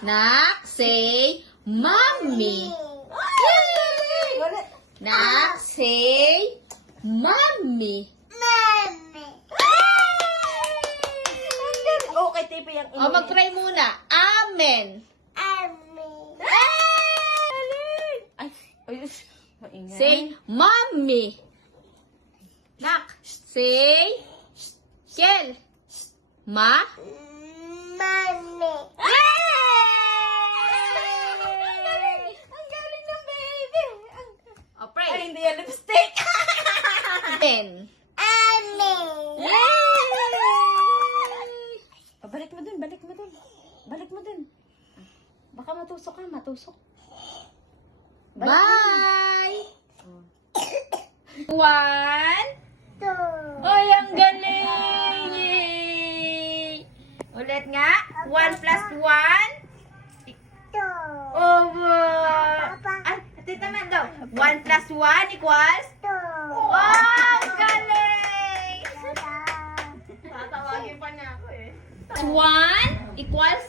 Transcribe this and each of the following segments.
Nak, say, mommy. Nak, say, mommy. Okay, Tipi yung O, mag-pray muna. Amen. Ay, maingay. Say, mommy. Nak, say, Kel. Ma. Ang galing ng baby. O, pray. Ay, hindi yan lipstick. Amen. Balik mo dun, balik mo dun. Balik mo dun. Baka matusok ka, matusok. Bye! One. Ay, ang galing! Yay! Ulit nga. 1 plus 1. Oh, ay, tita man daw. 1 plus 1 equals? Wow, galing! Tatawagin pa niya ako eh. 1 equals?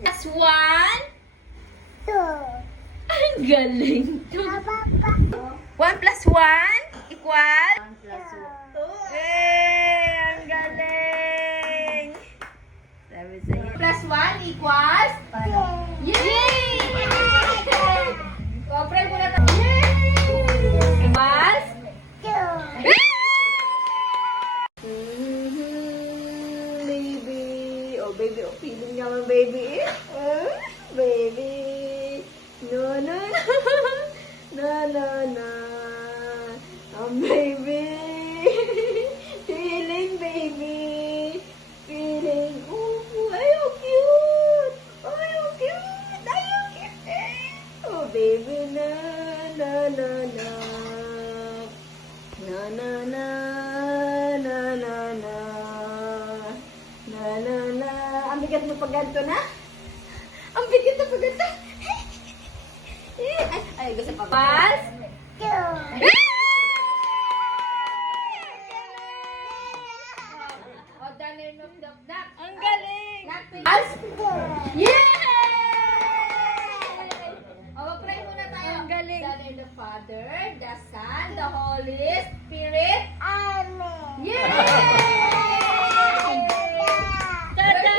Plus 1? Ang galing. 1 plus 1 equals? 1 plus 2. Eh, ang galing. Sabi sa'yo. Plus 1 equals? Yay! Kopre muna tayo. Yay! Equals? Baby. Oh, baby. Oh, feeling niya ang baby. Baby. No, no, no. No, no, no. Baby. Feeling, baby. Feeling. Oh, ay, oh, cute. Ay, oh, cute. Ay, oh, cute. Oh, baby. Na, na, na, na. Na, na, na. Na, na, na. Na, na, na. Ang bigat mo pag ganito na? Ang bigat na pag ganito. Ay, gusto pa ba? Equals? O, the name of the duck. Ang galing! Equals? Yay! O, pray muna tayo. Ang galing. The name of the Father, the Son, the Holy Spirit. Yay! Tada!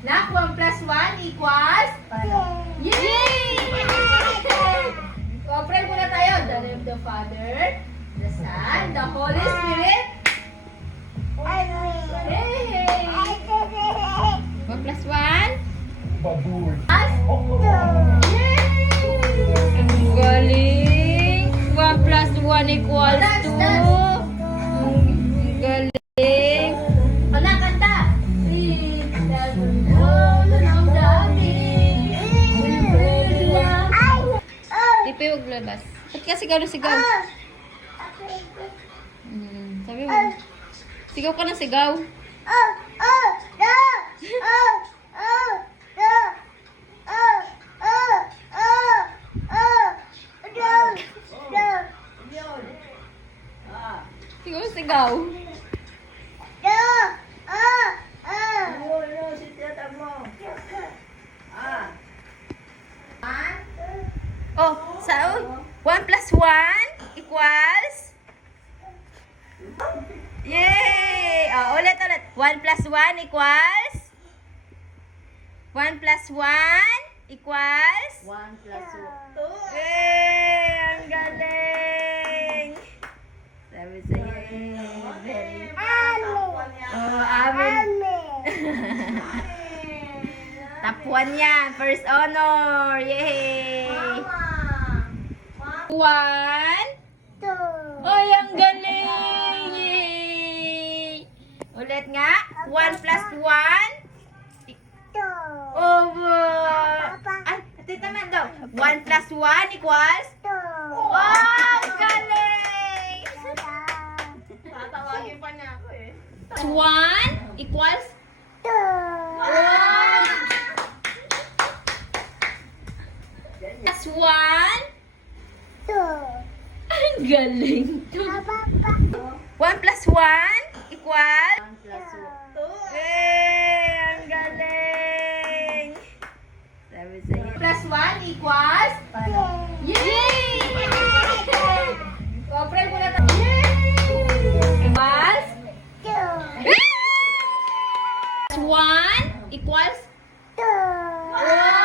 Nak, 1 plus 1 equals? Yay! So, pray muna tayo. The name of the Father, the Son, the Holy Spirit. Yay! 1 plus 1? Plus? Yay! Ang galing! 1 plus 1 equals 2. Ang galing! Wala, kanta! 3, 7, oh, ng dami. Tipi, huwag labas. Ba't ka sigaw na sigaw? Sabi mo. Sigaw ka na sigaw. Sigaw, sigaw. Oh, so, 1 plus 1 equals? Yay! Oh, ulit. 1 plus 1 equals? 1 plus 1 equals? 1 plus 2. Yay! Ang galing! Sabi sa'yo, very... Oh, amin. Top 1 yan. First honor. Yay! 1. Ay, ang galing! Yay! Ulit nga. 1 plus 1. Oh, ay, tita man daw. 1 plus 1 equals? Wow! Galing! Tatawagin pa niya ako eh. 1 equals? Plus 1? Ang Galing. 1 plus 1 equal? 1 plus 2. Eh, ang galing. Sabi sa'yo. Plus 1 equals? Yay! Kopre mo na ito. Yay! Equals? 1 equals? 2.